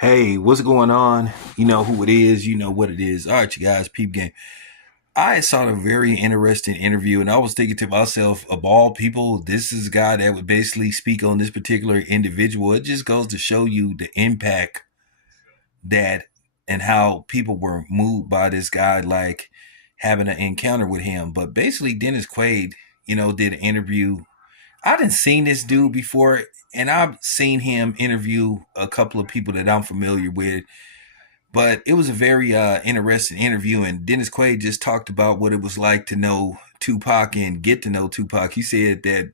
Hey, what's going on? You know who it is, you know what it is. All right, you guys, peep game. I saw a very interesting interview, and I was thinking to myself, of all people, this is a guy that would basically speak on this particular individual. It just goes to show you the impact that and how people were moved by this guy, like having an encounter with him. But basically, Dennis Quaid, did an interview. I didn't seen this dude before, and I've seen him interview a couple of people that I'm familiar with, but it was a very interesting interview, and Dennis Quaid just talked about what it was like to know Tupac and get to know Tupac. He said that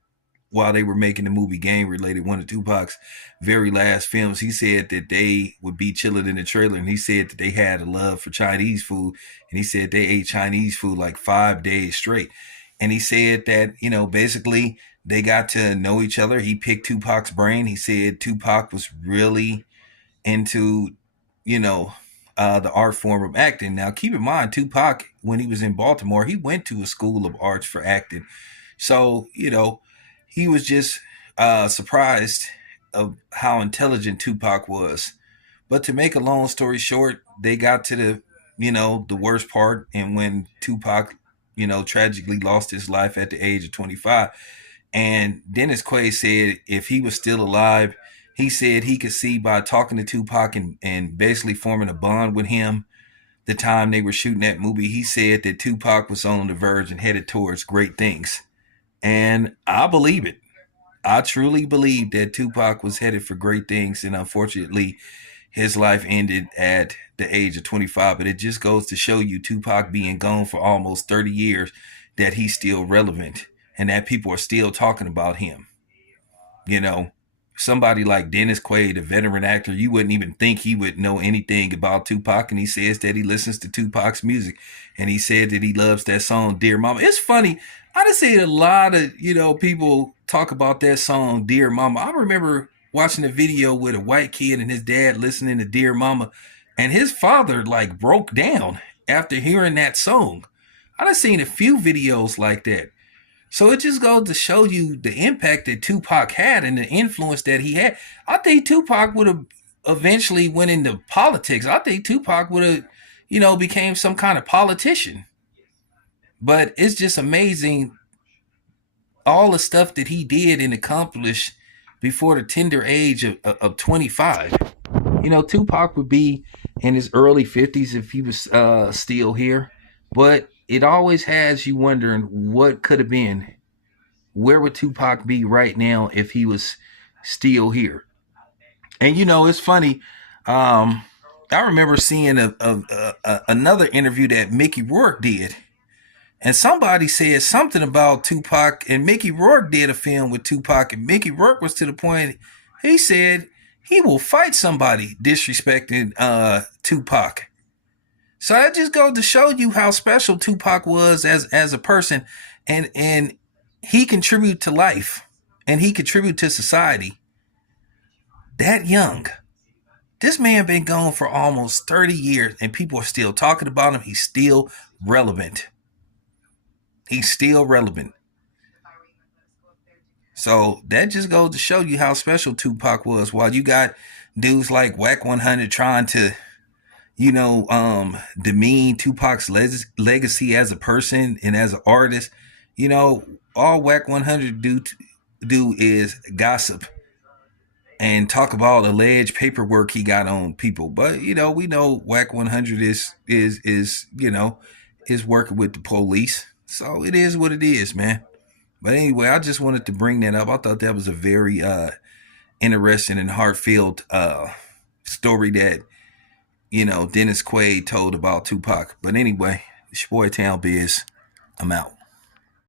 while they were making the movie Game Related, one of Tupac's very last films, he said that they would be chilling in the trailer, and he said that they had a love for Chinese food, and he said they ate Chinese food like 5 days straight. And he said that, basically they got to know each other. He picked Tupac's brain. He said Tupac was really into, you know, the art form of acting. Now, keep in mind, Tupac, when he was in Baltimore, he went to a school of arts for acting. So, he was just surprised of how intelligent Tupac was. But to make a long story short, they got to the worst part. And when Tupac, tragically lost his life at the age of 25, and Dennis Quaid said if he was still alive, he said he could see by talking to Tupac and basically forming a bond with him the time they were shooting that movie. He said that Tupac was on the verge and headed towards great things. And I believe it. I truly believe that Tupac was headed for great things. And unfortunately, his life ended at the age of 25. But it just goes to show you, Tupac being gone for almost 30 years, that he's still relevant and that people are still talking about him. You know, somebody like Dennis Quaid, a veteran actor, you wouldn't even think he would know anything about Tupac. And he says that he listens to Tupac's music. And he said that he loves that song, Dear Mama. It's funny. I just see a lot of, people talk about that song, Dear Mama. I remember watching a video with a white kid and his dad listening to Dear Mama. And his father like broke down after hearing that song. I done seen a few videos like that. So it just goes to show you the impact that Tupac had and the influence that he had. I think Tupac would have eventually went into politics. I think Tupac would have, became some kind of politician. But it's just amazing all the stuff that he did and accomplished before the tender age of 25. Tupac would be in his early 50s if he was still here. But it always has you wondering what could have been. Where would Tupac be right now if he was still here? And it's funny. I remember seeing another interview that Mickey Rourke did, and somebody said something about Tupac, and Mickey Rourke did a film with Tupac, and Mickey Rourke was to the point he said he will fight somebody disrespecting Tupac. So that just goes to show you how special Tupac was as a person, and he contributed to life, and he contributed to society. That young, this man been gone for almost 30 years, and people are still talking about him. He's still relevant. He's still relevant. So that just goes to show you how special Tupac was. While you got dudes like Whack 100 trying to demean Tupac's legacy as a person and as an artist. All Whack 100 do is gossip and talk about alleged paperwork he got on people. But we know Whack 100 is working with the police. So it is what it is, man. But anyway, I just wanted to bring that up. I thought that was a very interesting and heartfelt story that Dennis Quaid told about Tupac. But anyway, it's your boy Town Biz. I'm out.